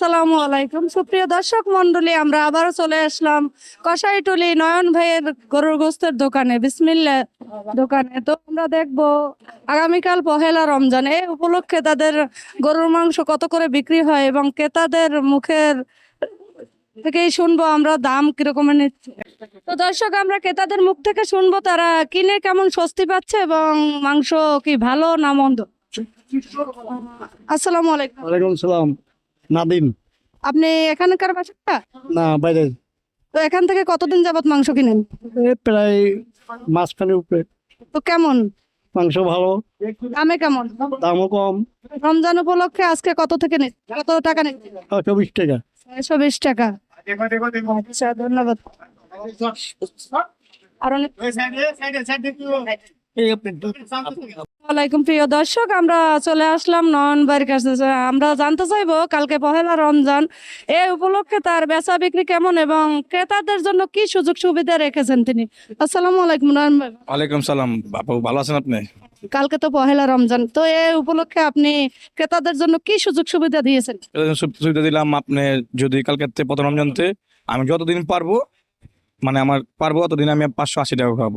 সালামু আলাইকুম। সুপ্রিয় দর্শক মন্ডলী আমরা আবারও চলে আসলাম কষাইটুলি নয়ন ভাইয়ের গরুর গোস্তের দোকানে বিসমিল্লা দোকানে। তো আমরা দেখব আগামীকাল পহেলা রমজান এই উপলক্ষে তাদের গরুর মাংস কত করে বিক্রি হয় এবং ক্রেতাদের মুখের থেকেই শুনব আমরা দাম কিরকমের নিচ্ছে। তো দর্শক, আমরা ক্রেতাদের মুখ থেকে শুনব তারা কিনে কেমন স্বস্তি পাচ্ছে এবং মাংস কি ভালো না মন্দ? আসসালামু আলাইকুম। ওয়ালাইকুম সালাম। নাদিম। আপনি এখানকার বাসা না বাইরে। তো এখান থেকে কতদিন যাবত মাংস কিনেন? প্রায় মাঝখানে উপরে। তো কেমন? মাংস ভালো। দামে কেমন? দামও কম। রমজান উপলক্ষে আজকে কত থেকে কত টাকা নিচ্ছেন? একশো বিশ টাকা। ছয়শো বিশ টাকা। আচ্ছা ধন্যবাদ। আর অনেক ওয়ালাইকুম প্রিয় দর্শক আমরা চলে আসলাম নয়ন বাড়ির কাছে আমরা জানতে চাইব কালকে পহেলা রমজান এই উপলক্ষে তার বেচা বিক্রি কেমন এবং ক্রেতাদের জন্য কি সুযোগ সুবিধা রেখেছেন তিনি? আসসালামু আলাইকুম নয়ন ভাই ওয়ালাইকুম সালাম। বাপু ভালো আছেন আপনি? কালকে তো পহেলা রমজান তো এই উপলক্ষে আপনি ক্রেতাদের জন্য কি সুযোগ সুবিধা দিয়েছেন? সুবিধা দিলাম আপনি যদি কালকে প্রথম রমজানতে আমি যতদিন পারব মানে আমার পারব ততদিন আমি পাঁচশো আশি টাকা খাব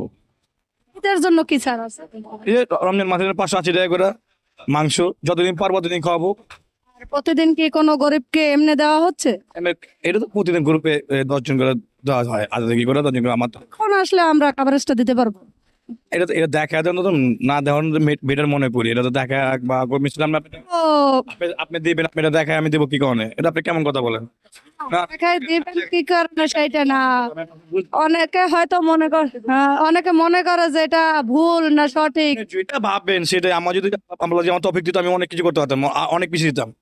ঈদের জন্য কি ছাড় আছে? এই যে রমজান মাসের পাঁচশো আশি টাকা করে মাংস যতদিন পারব ততদিন খাওয়াবো। আর প্রতিদিন কি কোনো গরিবকে এমনি দেওয়া হচ্ছে? এমনি- এটা তো প্রতিদিন গ্রুপে দশজন করে দেওয়া হয়। আজ কি করে দশজন করে আমার তো কখন আসলে আমরা কাভারেজটা দিতে পারব। এটা তো এটা দেখা দেন তো না দেওয়ার বেটার মনে করি। এটা তো দেখা বা না আপনি- দিবেন আপনি এটা দেখায় আমি দেবো কি কারণে? এটা আপনি কেমন কথা বলেন? না। দেখাই দিবেন কি কারণে সেইটা না। অনেকে হয়তো মনে করে হ্যাঁ, অনেকে মনে করে যে এটা ভুল না সঠিক। যেটা ভাববেন সেটাই। আমার যদি আমরা যে আমার টপিক দিত আমি অনেক কিছু করতে পারতাম। অনেক বেশি দিতাম।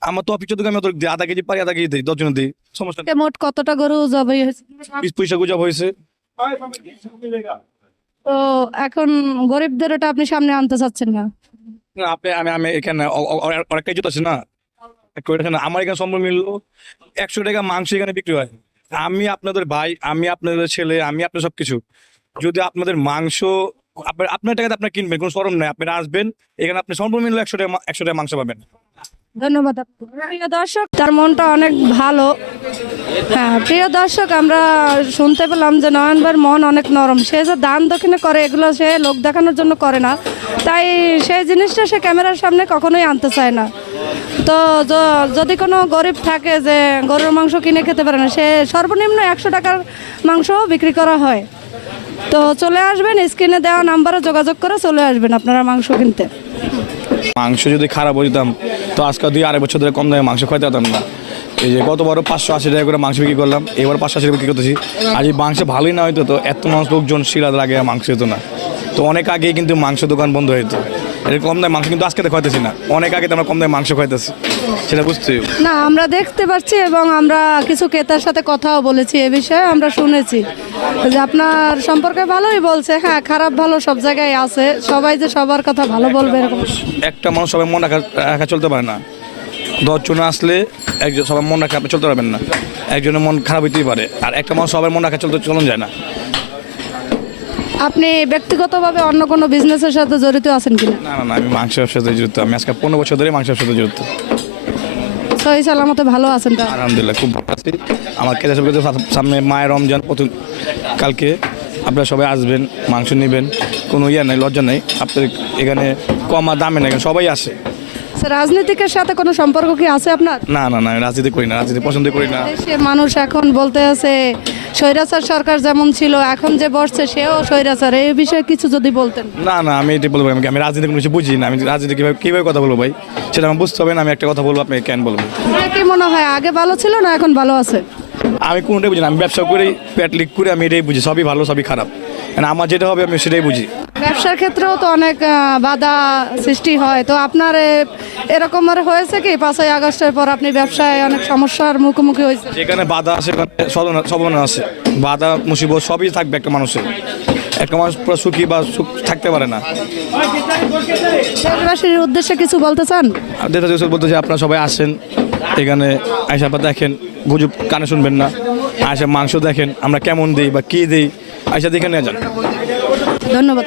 আমার টপিক যদি আমি অত আধা কেজি পারি আধা কেজি দিই দশজন দিই সমস্যা মোট কতটা গরু জবাই হয়েছে? বিশ পয়সা গুজব হয়েছে। তো এখন গরিবদের ওটা আপনি সামনে আনতে চাচ্ছেন না? আপনি আমি আমি এখানে অ- অ- অ- অনেক কিছু আছে না। আমার এখানে সম্ভব মিললো একশো টাকা মাংস এখানে বিক্রি হয়। আমি আপনাদের ভাই, আমি আপনাদের ছেলে, আমি আপনার সবকিছু। যদি আপনাদের মাংস, আপনার আপনার টাকাতে আপনার কিনবেন, কোনো সরম নেই। আপনারা আসবেন, এখানে আপনি সম্ভব মিললো একশো টাকা একশো টাকা মাংস পাবেন। ধন্যবাদ প্রিয় দর্শক, তার মনটা অনেক ভালো। হ্যাঁ প্রিয় দর্শক, আমরা শুনতে পেলাম যে নয়নবার মন অনেক নরম। সে যে দান দক্ষিণে করে, এগুলো সে লোক দেখানোর জন্য করে না। তাই সেই জিনিসটা সে ক্যামেরার সামনে কখনোই আনতে চায় না। তো যদি কোনো গরিব থাকে যে গরুর মাংস কিনে খেতে পারে না, সে সর্বনিম্ন একশো টাকার মাংস বিক্রি করা হয়। তো চলে আসবেন, স্ক্রিনে দেওয়া নাম্বারে যোগাযোগ করে চলে আসবেন আপনারা মাংস কিনতে। মাংস যদি খারাপ হইতাম তো আজকে দুই আড়াই বছর ধরে কম দামে মাংস খাইতে পারতাম না। এই যে গত বড় পাঁচশো আশি টাকা করে মাংস বিক্রি করলাম, এবার পাঁচশো আশি টাকা বিক্রি করতেছি। আর এই মাংস ভালোই না হইতো তো, এত মানুষ লোকজন শিরাদ লাগে মাংস হতো না। তো অনেক আগেই কিন্তু মাংস দোকান বন্ধ হইতো। এটা কম দামে মাংস কিন্তু আজকে তো খাইতেছি না। অনেক আগে তো আমরা কম দামে মাংস খাইতেছি। সেটা বুঝতে না আমরা দেখতে পাচ্ছি এবং আমরা কিছু ক্রেতার সাথে কথাও বলেছি এ বিষয়ে আমরা শুনেছি। যে আপনার সম্পর্কে ভালোই বলছে হ্যাঁ খারাপ ভালো সব জায়গায় আছে সবাই যে সবার কথা ভালো বলবে এরকম। একটা মানুষ সবাই মন রাখা রাখা চলতে পারে না। দশজন আসলে একজন সবাই মন রাখা আপনি চলতে পারবেন না। একজনের মন খারাপ হইতেই পারে। আর একটা মানুষ সবার মন রাখা চলতে চলন যায় না। আপনি ব্যক্তিগতভাবে অন্য কোনো বিজনেসের সাথে জড়িত আছেন কিনা? না না না আমি মাংস ব্যবসার সাথে জড়িত। আমি আজকে পনেরো বছর ধরে মাংস সাথে জড়িত। সহি সালামতে ভালো আছেন তা? আলহামদুলিল্লাহ খুব ভালো আছি। আমার কেজা সামনে মায়ের রমজান প্রথম কালকে। আপনারা সবাই আসবেন মাংস নেবেন কোনো ইয়ে নেই লজ্জা নেই। আপনাদের এখানে কমা দামে না সবাই আসে। রাজনীতিকের সাথে কোনো সম্পর্ক কি আছে আপনার? না না না রাজনীতি করি না রাজনীতি পছন্দ করি না। দেশে মানুষ এখন বলতে আছে স্বৈরাচার সরকার যেমন ছিল এখন যে বসছে সেও স্বৈরাচার। এই বিষয়ে কিছু যদি বলতেন। না না আমি এটা বলব আমি আমি রাজনীতি কোনো কিছু বুঝি না আমি রাজনীতি কীভাবে কীভাবে কথা বলব ভাই? সেটা আমার বুঝতে হবে না আমি একটা কথা বলব আপনি কেন বলব? আপনার কি মনে হয় আগে ভালো ছিল না এখন ভালো আছে? আমি কোনটাই বুঝি না আমি ব্যবসা করি পেট লিক করে আমি এটাই বুঝি সবই ভালো সবই খারাপ। মানে আমার যেটা হবে আমি সেটাই বুঝি। ব্যবসার ক্ষেত্রেও তো অনেক বাধা সৃষ্টি হয়। তো আপনার এরকম আর হয়েছে কি? পাঁচই আগস্টের পর আপনি ব্যবসায় অনেক সমস্যার মুখোমুখি হয়েছে যেখানে বাধা আছে সেখানে সবনা আছে। বাধা মুসিবত সবই থাকবে একটা মানুষের। একটা মানুষ পুরো সুখী বা সুখ থাকতে পারে না। দেশবাসীর উদ্দেশ্যে কিছু বলতে চান? আর বলতে যে আপনারা সবাই আসেন। এখানে আয়সা আপা দেখেন গুজব কানে শুনবেন না। আয়সা মাংস দেখেন আমরা কেমন দিই বা কী দিই। আয়সা দেখে নিয়ে যান। ধন্যবাদ।